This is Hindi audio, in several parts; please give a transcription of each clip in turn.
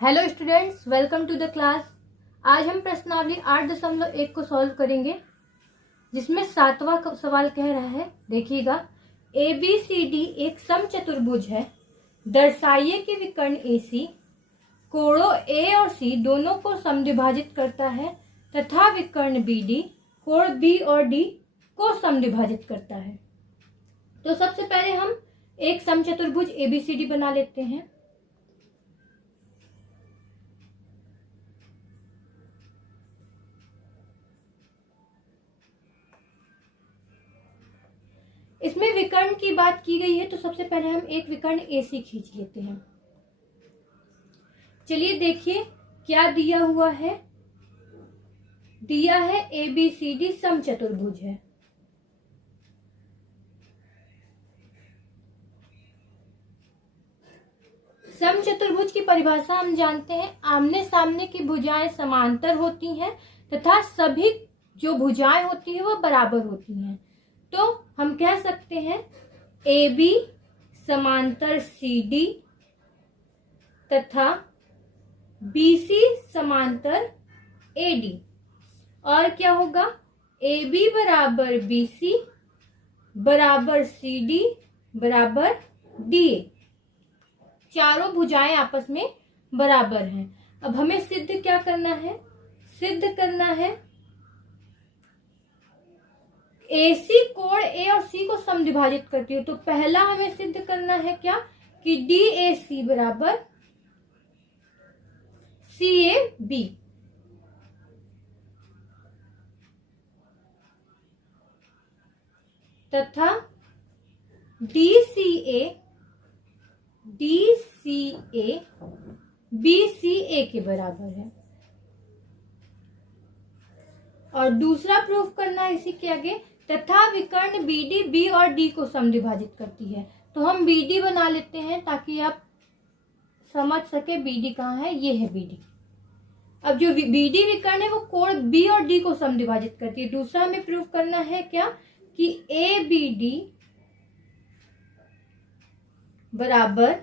Hello students, welcome to the class. आज हम प्रश्नावली 8.1 को सॉल्व करेंगे, जिसमें 7वां सवाल कह रहा है, देखिएगा। ABCD एक समचतुर्भुज है। दर्शाइए कि विकर्ण AC कोणों A और C दोनों को समद्विभाजित करता है तथा विकर्ण BD कोण B और D को समद्विभाजित करता है। तो सबसे पहले हम एक समचतुर्भुज ABCD बना लेते हैं। इसमें विकर्ण की बात की गई है, तो सबसे पहले हम एक विकर्ण AC खींच लेते हैं। चलिए देखिए क्या दिया हुआ है। दिया है ABCD समचतुर्भुज है। समचतुर्भुज की परिभाषा हम जानते हैं, आमने सामने की भुजाएं समांतर होती हैं तथा सभी जो भुजाएं होती हैं वह बराबर होती हैं। तो हम कह सकते हैं AB समांतर CD तथा BC समांतर AD। और क्या होगा? AB बराबर BC बराबर CD बराबर DA। चारों भुजाएं आपस में बराबर हैं। अब हमें सिद्ध क्या करना है? सिद्ध करना है AC कोण A और C को समद्विभाजित करती है। तो पहला हमें सिद्ध करना है क्या कि DAC बराबर CAB। तथा DCA BCA के बराबर है। और दूसरा प्रूफ करना है इसी के आगे, तथा विकर्ण BD B और D को समद्विभाजित करती है। तो हम BD बना लेते हैं ताकि आप समझ सके BD कहाँ है। ये है BD। अब जो BD विकर्ण है वो कोण B और D को समद्विभाजित करती है। दूसरा हमें प्रूफ करना है क्या कि ABD बराबर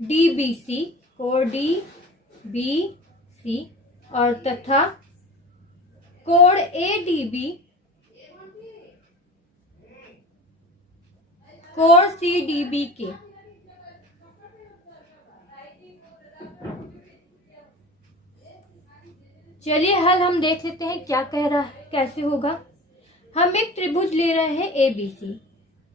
DBC कोण DBC और तथा कोण ADB कोण CDB के। चलिए हल हम देख लेते हैं क्या कह रहा है, कैसे होगा। हम एक त्रिभुज ले रहे हैं ABC।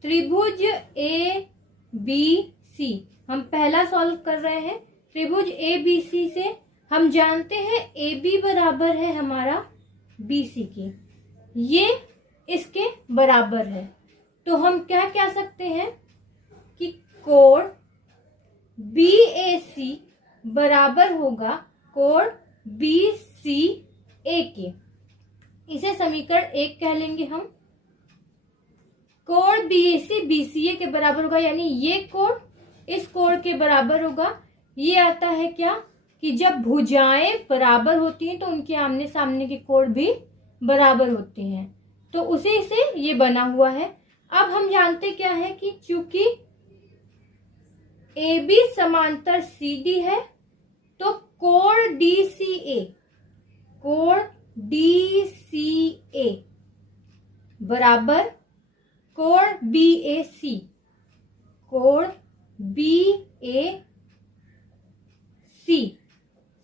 त्रिभुज ABC हम पहला सॉल्व कर रहे हैं। त्रिभुज ABC से हम जानते हैं AB बराबर है हमारा BC के, ये इसके बराबर है। तो हम क्या कह सकते हैं कि कोण BAC बराबर होगा कोण BCA के। इसे समीकरण 1 कह लेंगे हम। कोण BAC BCA के बराबर होगा, यानी ये कोण इस कोण के बराबर होगा। ये आता है क्या कि जब भुजाएं बराबर होती हैं तो उनके आमने सामने के कोण भी बराबर होते हैं। तो उसी से ये बना हुआ है। अब हम जानते क्या है कि चूंकि AB समांतर CD है तो कोण DCA बराबर कोण BAC कोण BAC।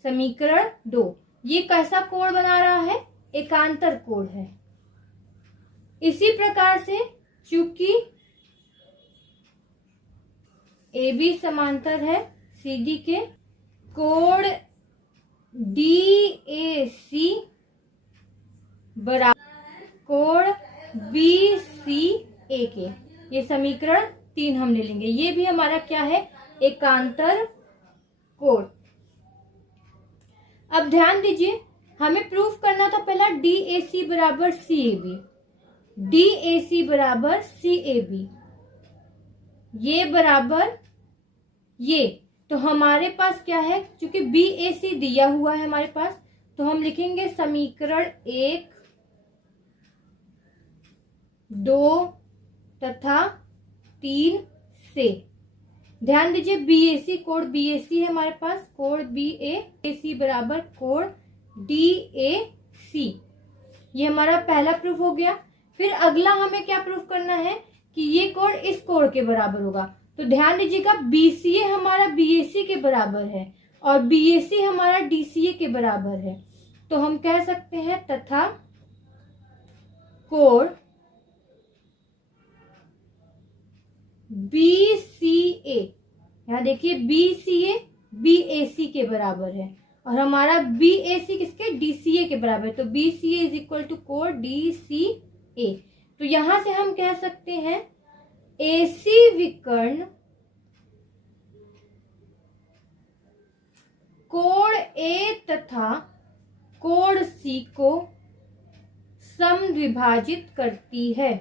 समीकरण 2। ये कैसा कोण बना रहा है? एकांतर कोण है। इसी प्रकार से चूंकि AB समांतर है CD के, कोण DAC बराबर कोण BCA के। ये समीकरण 3 हम ले लेंगे। ये भी हमारा क्या है? एकांतर कोण। अब ध्यान दीजिए, हमें प्रूफ करना था पहला DAC बराबर CAB। DAC बराबर CAB, ये बराबर ये। तो हमारे पास क्या है? क्योंकि BAC दिया हुआ है हमारे पास, तो हम लिखेंगे समीकरण 1, 2 तथा 3 से ध्यान दीजिए BAC, कोण BAC है हमारे पास, कोण BAC बराबर कोण DAC। ये हमारा पहला प्रूफ हो गया। फिर अगला हमें क्या प्रूफ करना है कि ये कोण इस कोण के बराबर होगा। तो ध्यान दीजिएगा BCA हमारा BAC के बराबर है और BAC हमारा DCA के बराबर है। तो हम कह सकते हैं तथा कोण BCA, यहाँ देखिए BCA BAC के बराबर है और हमारा BAC किसके, DCA के बराबर है। तो BCA इज इक्वल टू कोण DCA। तो यहां से हम कह सकते हैं AC विकर्ण कोण A तथा कोण C को समद्विभाजित करती है।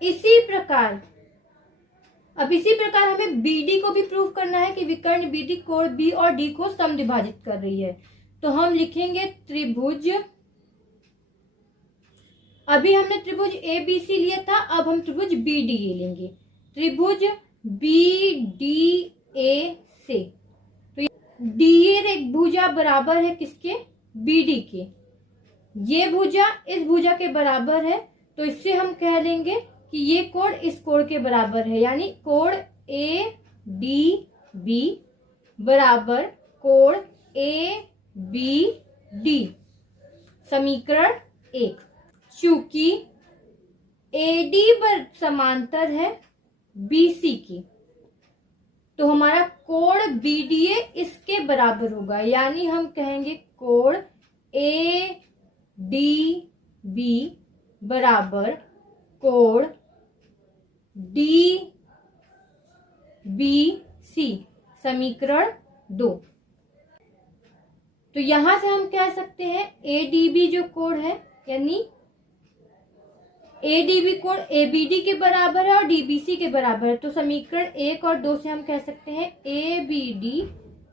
इसी प्रकार हमें BD को भी प्रूव करना है कि विकर्ण BD कोण B और D को समद्विभाजित कर रही है। तो हम लिखेंगे त्रिभुज, अभी हमने त्रिभुज ABC लिया था, अब हम त्रिभुज BDA लेंगे। त्रिभुज BDA से तो DA एक भुजा बराबर है किसके, BD के। ये भुजा इस भुजा के बराबर है, तो इससे हम कह लेंगे कि ये कोण इस कोण के बराबर है, यानी कोण ADB बराबर कोण ABD। समीकरण 1, चूंकि AD समांतर है BC की, तो हमारा कोण BDA इसके बराबर होगा, यानी हम कहेंगे कोण ADB बराबर कोण DBC। समीकरण 2। तो यहां से हम कह सकते हैं ADB जो कोण है, यानी ADB कोण ABD के बराबर है और DBC के बराबर है। तो समीकरण 1 और 2 से हम कह सकते हैं ABD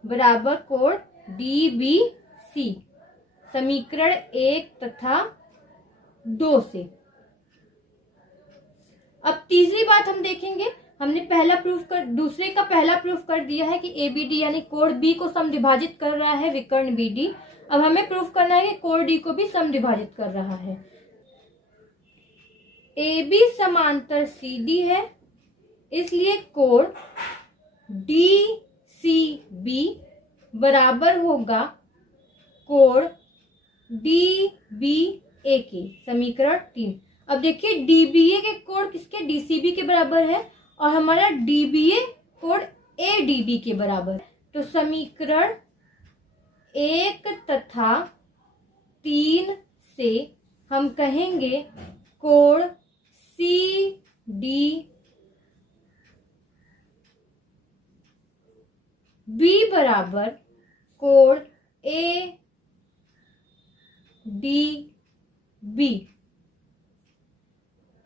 बराबर कोण DBC। समीकरण 1 तथा 2 से। अब तीसरी बात हम देखेंगे, हमने दूसरे का पहला प्रूफ कर दिया है कि ABD यानी कोण B को समद्विभाजित कर रहा है विकर्ण BD। अब हमें प्रूफ करना है कि कोण D को भी समद्विभाजित कर रहा है। AB समांतर CD है, इसलिए कोण DCB बराबर होगा कोण DBA के। समीकरण 3। अब देखिए DBA के कोण किसके, DCB के बराबर है और हमारा DBA कोण ADB के बराबर है। तो समीकरण 1 तथा 3 से हम कहेंगे कोण CDB बराबर कोण ADB।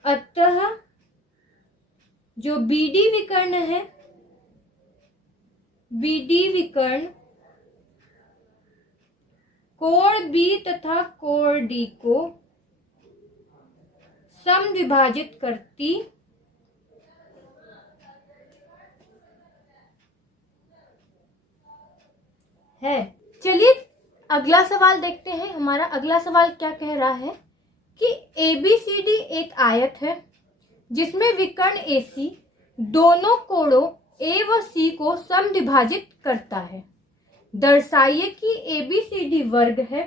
अतः जो BD विकर्ण है, BD विकर्ण कोण B तथा कोण D को समद्विभाजित करती है। चलिए अगला सवाल देखते हैं। हमारा अगला सवाल क्या कह रहा है कि ABCD एक आयत है जिसमें विकर्ण AC दोनों कोणों A व C को समद्विभाजित करता है। दर्शाइए कि ABCD वर्ग है।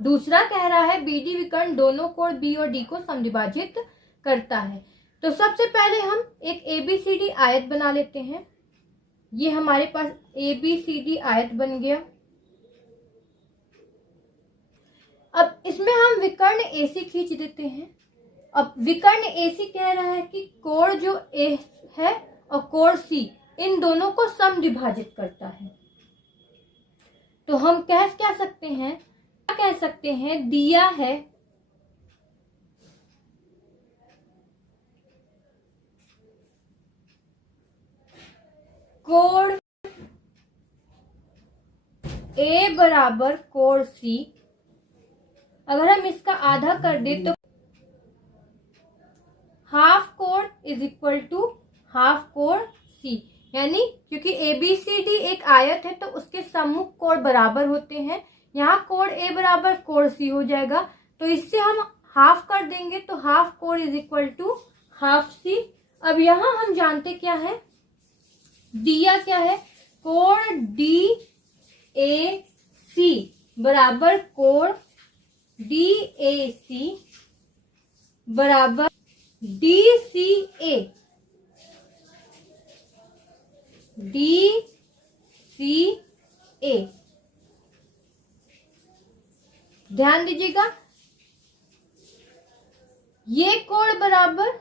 दूसरा कह रहा है BD विकर्ण दोनों कोण B और D को समद्विभाजित करता है। तो सबसे पहले हम एक ABCD आयत बना लेते हैं। ये हमारे पास ABCD आयत बन गया। अब इसमें हम विकर्ण AC खींच देते हैं। अब विकर्ण AC कह रहा है कि कोण जो A है और कोण C इन दोनों को समद्विभाजित करता है। तो हम क्या सकते हैं, क्या कह सकते हैं, दिया है कोण A बराबर कोण C। अगर हम इसका आधा कर दे तो हाफ कोण इज इक्वल टू हाफ कोण सी, यानी क्योंकि ABCD एक आयत है तो उसके सम्मुख कोण बराबर होते हैं। यहाँ कोण A बराबर कोण C हो जाएगा, तो इससे हम हाफ कर देंगे तो हाफ कोण is equal to half C. अब यहाँ हम जानते क्या है, दिया क्या है, कोण DAC बराबर कोण DAC बराबर DCA। ध्यान दीजिएगा, ये कोण बराबर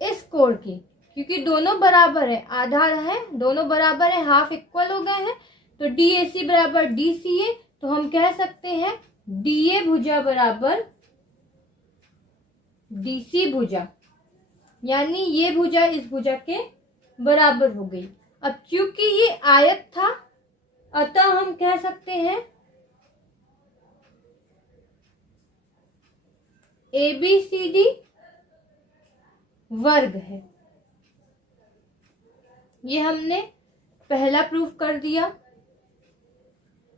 इस कोण के, क्योंकि दोनों बराबर है, आधार है, दोनों बराबर है, हाफ इक्वल हो गए हैं, तो DAC बराबर DCA। तो हम कह सकते हैं DA भुजा बराबर DC भुजा, यानी ये भुजा इस भुजा के बराबर हो गई। अब क्योंकि ये आयत था, अतः हम कह सकते हैं ABCD वर्ग है। ये हमने पहला प्रूफ कर दिया।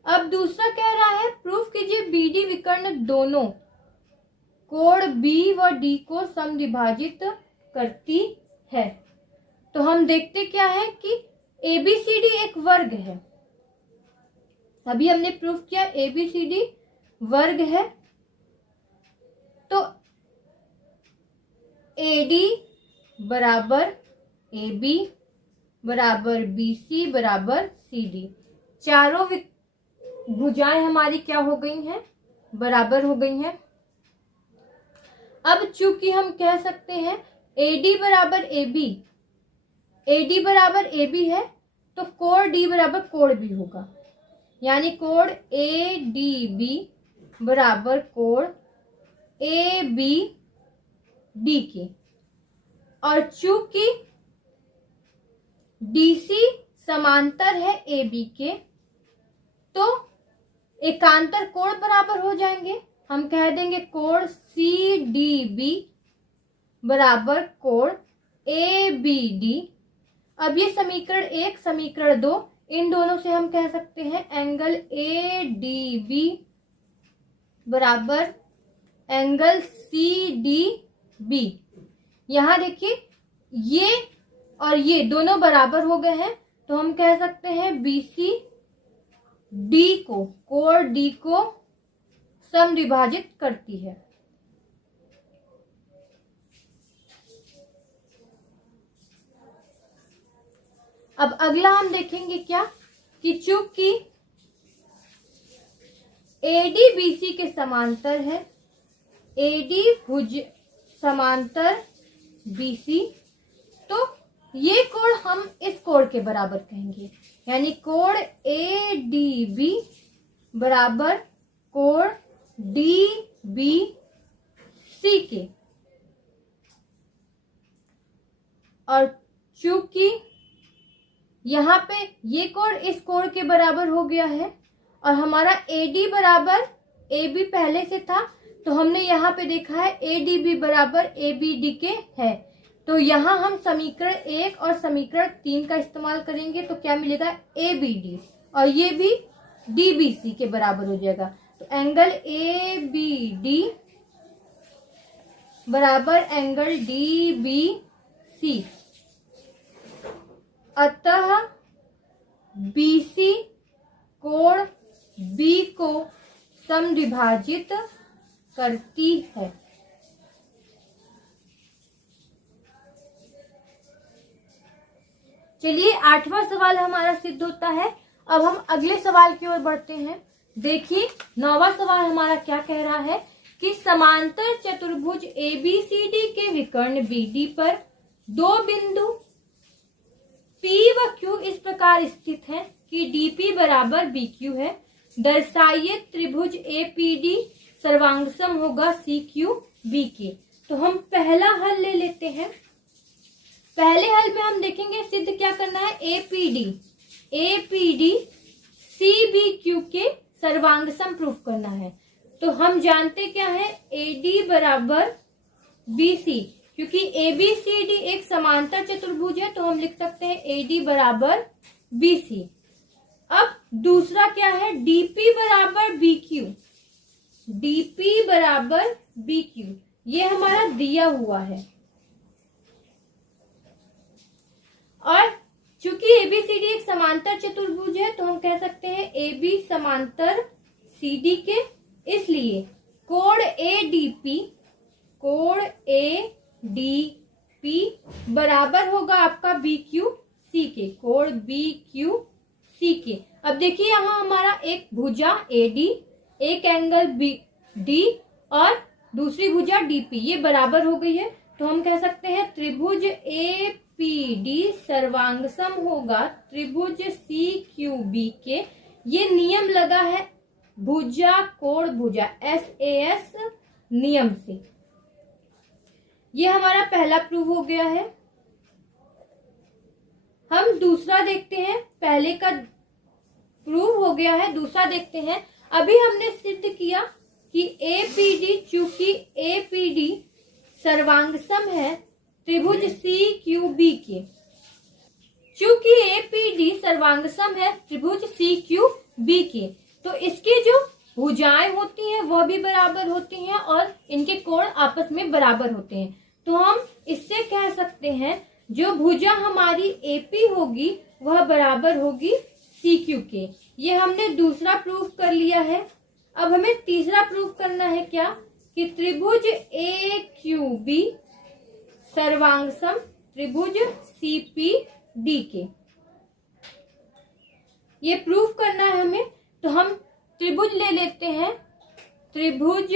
अब दूसरा कह रहा है प्रूफ कीजिए BD विकर्ण दोनों कोण B व D को समद्विभाजित करती है। तो हम देखते क्या है कि ABCD एक वर्ग है, अभी हमने प्रूफ किया ABCD वर्ग है, तो AD बराबर AB बराबर BC बराबर CD, चारों भुजाएं हमारी क्या हो गई हैं, बराबर हो गई हैं। अब चूंकि हम कह सकते हैं AD बराबर AB है, तो कोण D बराबर कोण B होगा, यानी कोण ADB बराबर कोण ABD के। और चूंकि DC समांतर है AB के, तो एकांतर कोण बराबर हो जाएंगे। हम कह देंगे कोण CDB बराबर कोण ABD। अब ये समीकरण 1, समीकरण 2, इन दोनों से हम कह सकते हैं एंगल ADB बराबर एंगल CDB। यहाँ देखिए ये और ये दोनों बराबर हो गए हैं, तो हम कह सकते हैं BC D को, कोण D को समद्विभाजित करती है। अब अगला हम देखेंगे क्या कि चूंकि AD BC के समांतर है, AD भुज समांतर BC, तो ये कोण हम इस कोण के बराबर कहेंगे, यानी कोण ADB बराबर कोण DBC के। और चूंकि यहाँ पे ये कोण इस कोण के बराबर हो गया है और हमारा AD बराबर AB पहले से था, तो हमने यहाँ पे देखा है ADB बराबर ABD के है, तो यहाँ हम समीकरण 1 और समीकरण 3 का इस्तेमाल करेंगे, तो क्या मिलेगा ABD, और ये भी DBC के बराबर हो जाएगा। तो एंगल ABD बराबर एंगल DBC, अतः BC कोण B को समद्विभाजित करती है। चलिए 8वां सवाल हमारा सिद्ध होता है। अब हम अगले सवाल की ओर बढ़ते हैं। देखिए 9वां सवाल हमारा क्या कह रहा है कि समांतर चतुर्भुज ABCD के विकर्ण BD पर दो बिंदु P व Q इस प्रकार स्थित हैं कि DP बराबर BQ है। दर्शाइए त्रिभुज APD सर्वांगसम होगा CQB के। तो हम पहला हल ले लेते हैं। पहले हल में हम देखेंगे सिद्ध क्या करना है, APD CBQ के सर्वांगसम प्रूफ करना है। तो हम जानते क्या है, AD बराबर BC, क्योंकि ABCD एक समांतर चतुर्भुज है तो हम लिख सकते हैं AD बराबर BC। अब दूसरा क्या है, DP बराबर BQ। DP बराबर BQ ये हमारा दिया हुआ है, और चूंकि ABCD एक समांतर चतुर्भुज है तो हम कह सकते हैं AB समांतर CD के, इसलिए कोण ADP बराबर होगा आपका BQC के, कोण BQC के। अब देखिए यहाँ हमारा एक भुजा AD, एक एंगल BD और दूसरी भुजा DP ये बराबर हो गई है, तो हम कह सकते हैं त्रिभुज APD सर्वांगसम होगा त्रिभुज CQB के। ये नियम लगा है भुजा कोण भुजा SAS नियम से। ये हमारा पहला प्रूव हो गया है। हम दूसरा देखते हैं, पहले का प्रूव हो गया है, दूसरा देखते हैं। अभी हमने सिद्ध किया कि APD, चूंकि APD सर्वांगसम है त्रिभुज CQB के, चूंकि APD सर्वांगसम है त्रिभुज CQB के, तो इसकी जो भुजाएं होती हैं वह भी बराबर होती हैं और इनके कोण आपस में बराबर होते हैं। तो हम इससे कह सकते हैं जो भुजा हमारी AP होगी वह बराबर होगी CQ के। ये हमने दूसरा प्रूफ कर लिया है। अब हमें तीसरा प्रूफ करना है क्या, कि त्रिभुज AQB सर्वांगसम त्रिभुज CPD के। ये प्रूफ करना है हमें, तो हम त्रिभुज ले लेते हैं, त्रिभुज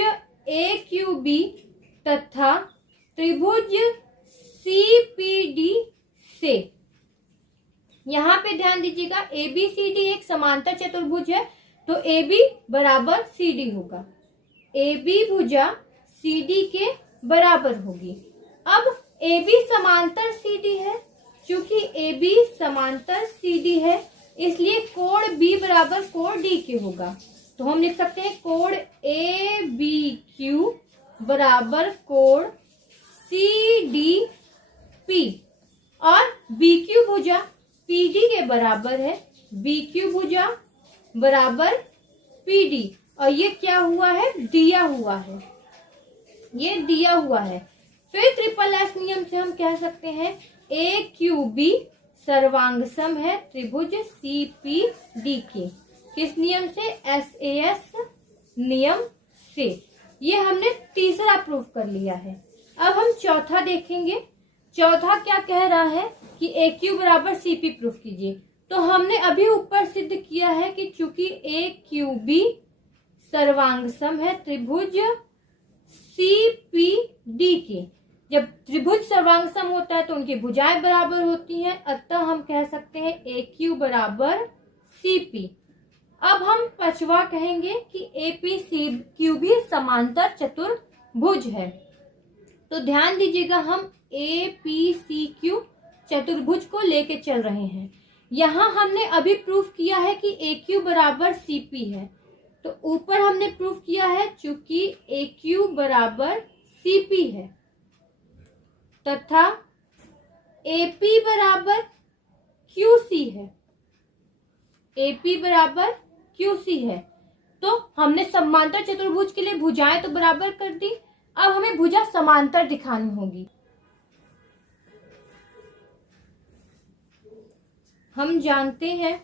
AQB तथा त्रिभुज CPD से। यहाँ पे ध्यान दीजिएगा ABCD एक समांतर चतुर्भुज है तो AB बराबर CD होगा, AB भुजा CD के बराबर होगी। अब AB समांतर CD है, चूंकि AB समांतर CD है इसलिए कोण B बराबर कोण D के होगा, तो हम लिख सकते हैं कोण ABQ बराबर कोण CDP, और BQ भुजा PD के बराबर है, BQ भुजा बराबर PD, और ये क्या हुआ है, दिया हुआ है, ये दिया हुआ है। फिर ट्रिपल एस नियम से हम कह सकते हैं AQB सर्वांगसम है त्रिभुज CPD के। किस नियम से, SAS नियम से। ये हमने तीसरा प्रूफ कर लिया है। अब हम चौथा देखेंगे। चौथा क्या कह रहा है कि AQ बराबर CP प्रूफ कीजिए। तो हमने अभी ऊपर सिद्ध किया है कि चूंकि AQB सर्वांगसम है त्रिभुज CPD के, जब त्रिभुज सर्वांगसम होता है तो उनकी भुजाएं बराबर होती हैं, अतः हम कह सकते हैं AQ बराबर CP। अब हम पांचवा कहेंगे कि APCQB समांतर चतुर्भुज है। तो ध्यान दीजिएगा हम APCQ चतुर्भुज को लेके चल रहे हैं। यहाँ हमने अभी प्रूफ किया है कि AQ बराबर CP है, तो ऊपर हमने प्रूफ किया है चूंकि AQ बराबर CP है तथा AP बराबर QC है, AP बराबर QC है, तो हमने समांतर चतुर्भुज के लिए भुजाएं तो बराबर कर दी। अब हमें भुजा समांतर दिखानी होगी। हम जानते हैं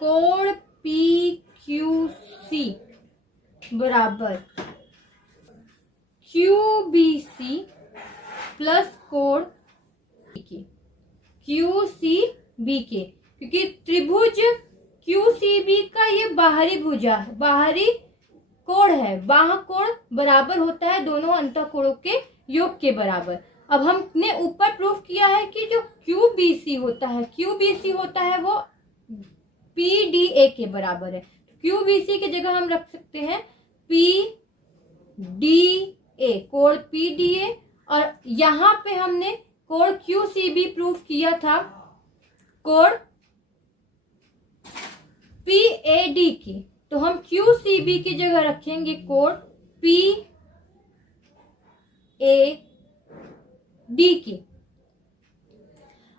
कोण PQC बराबर QBC प्लस कोण QCB के, क्योंकि त्रिभुज QCB का ये बाहरी भुजा है, बाहरी कोण है, बाह्य कोण बराबर होता है दोनों अंतःकोणों के योग के बराबर। अब हमने ऊपर प्रूफ किया है कि जो QBC होता है वो PDA के बराबर है। QBC की जगह हम रख सकते हैं PDA, कोण PDA, और यहाँ पे हमने कोण QCB प्रूफ किया था कोण PAD की, तो हम QCB की जगह रखेंगे कोण ए डी के।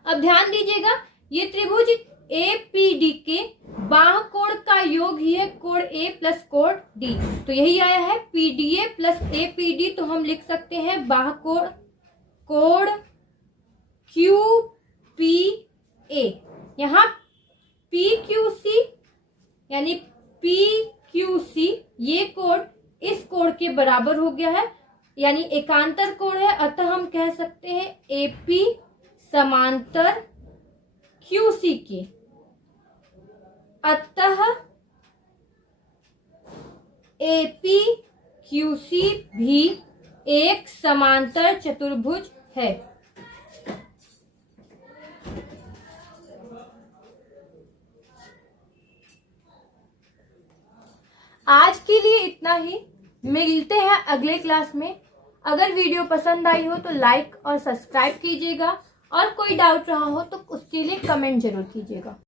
अब ध्यान दीजिएगा, ये त्रिभुज एपीडी के बाह कोण का योग ही है कोण ए प्लस कोण डी। तो यही आया है पीडीए प्लस एपीडी। तो हम लिख सकते हैं बाह कोण कोण क्यूपीए। यहाँ पीक्यूसी यानी पीक्यूसी ये कोण इस कोण के बराबर हो गया है, यानी एकांतर कोण है। अतः हम कह सकते हैं एपी समांतर क्यूसी के। अतः एपी क्यूसी भी एक समांतर चतुर्भुज है। आज के लिए इतना ही, मिलते हैं अगले क्लास में। अगर वीडियो पसंद आई हो तो लाइक और सब्सक्राइब कीजिएगा, और कोई डाउट रहा हो तो उसके लिए कमेंट जरूर कीजिएगा।